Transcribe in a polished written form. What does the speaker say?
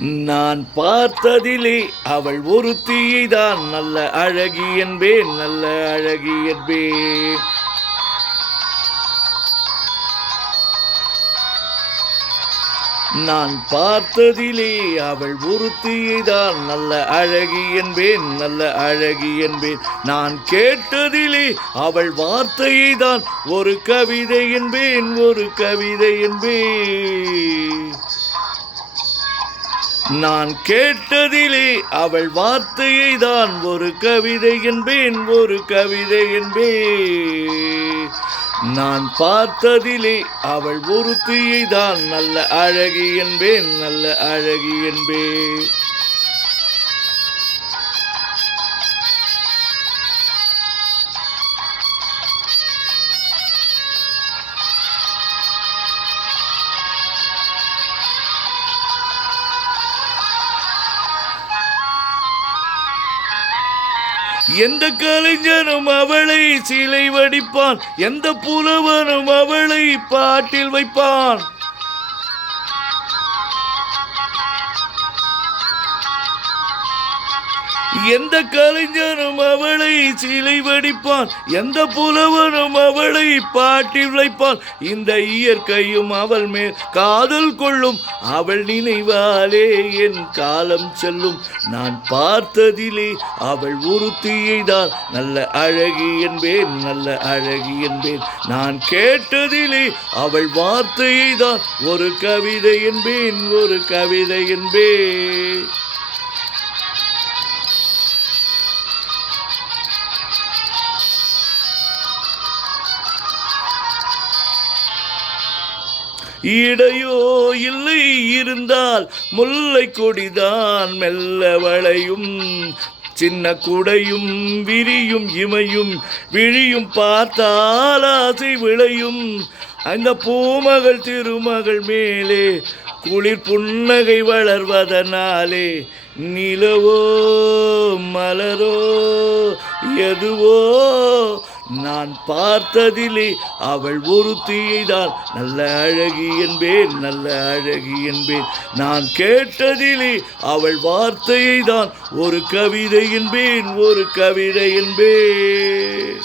நான் பார்த்ததிலே அவள் ஒருத்தியைதான் நல்ல அழகி என்பேன், நல்ல அழகி என்பேன். நான் பார்த்ததிலே அவள் ஒருத்தியைதான் நல்ல அழகி என்பேன், நல்ல அழகி என்பேன். நான் கேட்டதிலே அவள் வார்த்தையைதான் ஒரு கவிதை என்பேன், ஒரு கவிதை என்பேன். நான் கேட்டதிலே அவள் வார்த்தையைதான் ஒரு கவிதை என்பேன், ஒரு கவிதை என்பேன். நான் பார்த்ததிலே அவள் ஒருத்தியைதான் நல்ல அழகி என்பேன், நல்ல அழகி என்பேன். எந்த கலைஞனும் அவளை சிலை வடிப்பான், எந்த புலவனும் அவளை பாட்டில் வைப்பான். எந்த கலைஞனும் அவளை சிலை வடிப்பான், எந்த புலவனும் அவளை பாட்டில் வைப்பான். இந்த இயற்கையும் அவள் மேல் காதல் கொள்ளும், அவள் நினைவாலே என் காலம் செல்லும். நான் பார்த்ததிலே அவள் ஒருத்தியைதான் நல்ல அழகி என்பேன், நல்ல அழகி என்பேன். நான் கேட்டதிலே அவள் வார்த்தையைதான் ஒரு கவிதை என்பேன், ஒரு கவிதை என்பேன். இடையோ இல்லை இருந்தால் முல்லை கொடிதான் மெல்ல வளையும், சின்ன குடையும் விரியும் இமையும் விழியும் பார்த்தால் ஆசை விளையும். அந்த பூமகள் திருமகள் மேலே குளிர் புன்னகை வளர்வதனாலே நிலவோ மலரோ எதுவோ நான் பார்த்ததிலே அவள் ஒருத்தியைதான் நல்ல அழகி என்பேன், நல்ல அழகி என்பேன். நான் கேட்டதிலே அவள் வார்த்தையைதான் ஒரு கவிதை என்பேன், ஒரு கவிதை என்பேன்.